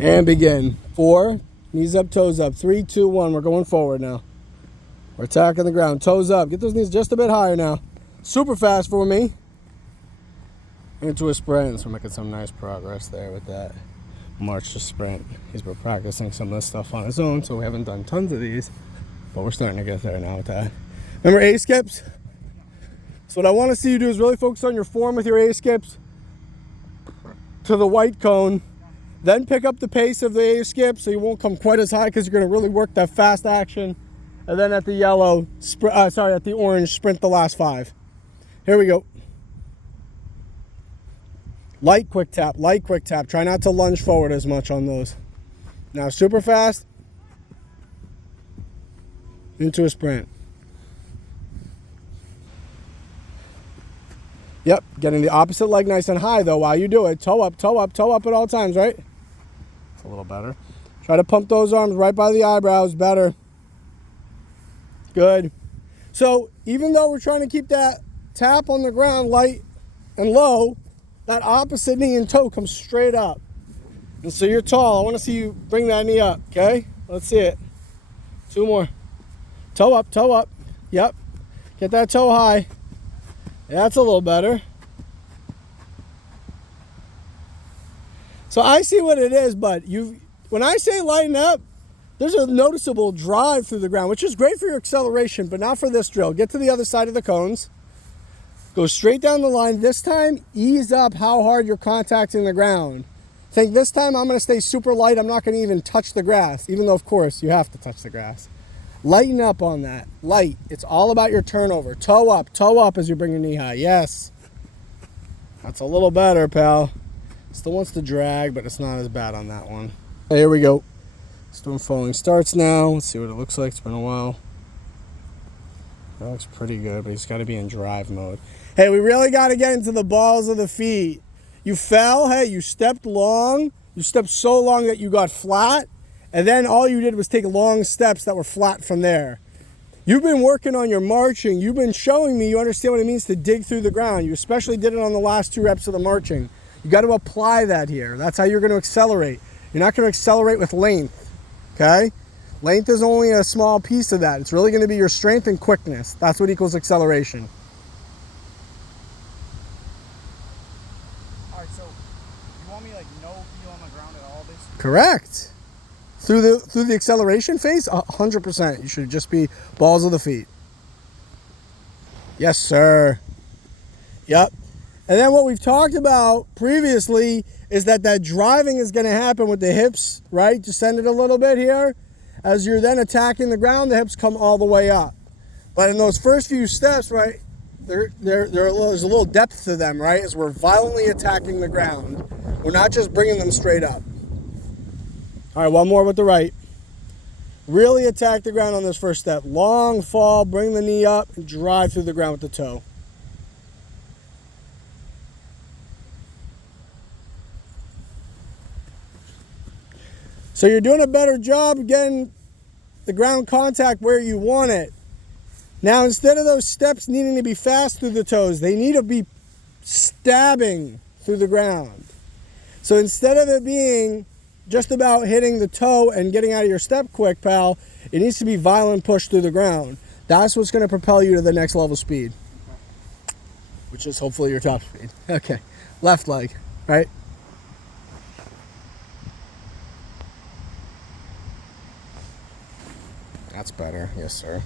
And begin. 4, knees up, toes up. 3, 2, 1. We're going forward now. We're attacking the ground. Toes up. Get those knees just a bit higher now. Super fast for me. Into a sprint. So we're making some nice progress there with that march to sprint. He's been practicing some of this stuff on his own, so we haven't done tons of these, but we're starting to get there now with that. Remember A-skips? So what I want to see you do is really focus on your form with your A-skips to the white cone. Then pick up the pace of the A-skip so you won't come quite as high because you're going to really work that fast action. And then at the yellow, at the orange, sprint the last 5. Here we go. Light quick tap, light quick tap. Try not to lunge forward as much on those. Now super fast. Into a sprint. Yep, getting the opposite leg nice and high though while you do it. Toe up, toe up, toe up at all times, right? It's a little better. Try to pump those arms right by the eyebrows, better. Good. So even though we're trying to keep that tap on the ground light and low, that opposite knee and toe comes straight up. And so you're tall. I want to see you bring that knee up, okay? Let's see it. 2 more. Toe up, toe up. Yep. Get that toe high. That's a little better. So I see what it is, but when I say lighten up, there's a noticeable drive through the ground, which is great for your acceleration, but not for this drill. Get to the other side of the cones. Go straight down the line. This time, ease up how hard you're contacting the ground. Think this time I'm going to stay super light. I'm not going to even touch the grass, even though, of course, you have to touch the grass. Lighten up on that. Light. It's all about your turnover. Toe up as you bring your knee high. Yes. That's a little better, pal. Still wants to drag, but it's not as bad on that one. Here we go. Storm falling starts now. Let's see what it looks like. It's been a while. That looks pretty good, but he's got to be in drive mode. Hey, we really got to get into the balls of the feet. You fell. Hey, you stepped long. You stepped so long that you got flat. And then all you did was take long steps that were flat from there. You've been working on your marching. You've been showing me you understand what it means to dig through the ground. You especially did it on the last 2 reps of the marching. You got to apply that here. That's how you're going to accelerate. You're not going to accelerate with length. Okay? Length is only a small piece of that. It's really going to be your strength and quickness. That's what equals acceleration. All right, so you want me like no heel on the ground at all, basically? Correct. Through the acceleration phase, 100%. You should just be balls of the feet. Yes, sir. Yep. And then what we've talked about previously is that driving is going to happen with the hips, right? Descend it a little bit here. As you're then attacking the ground, the hips come all the way up. But in those first few steps, right, there's a little depth to them, right? As we're violently attacking the ground. We're not just bringing them straight up. All right, one more with the right. Really attack the ground on this first step. Long fall, bring the knee up, and drive through the ground with the toe. So you're doing a better job getting the ground contact where you want it. Now, instead of those steps needing to be fast through the toes, they need to be stabbing through the ground. So instead of it being just about hitting the toe and getting out of your step quick, pal, it needs to be violent push through the ground. That's what's going to propel you to the next level speed, which is hopefully your top speed. Okay, left leg, right? That's better, yes sir.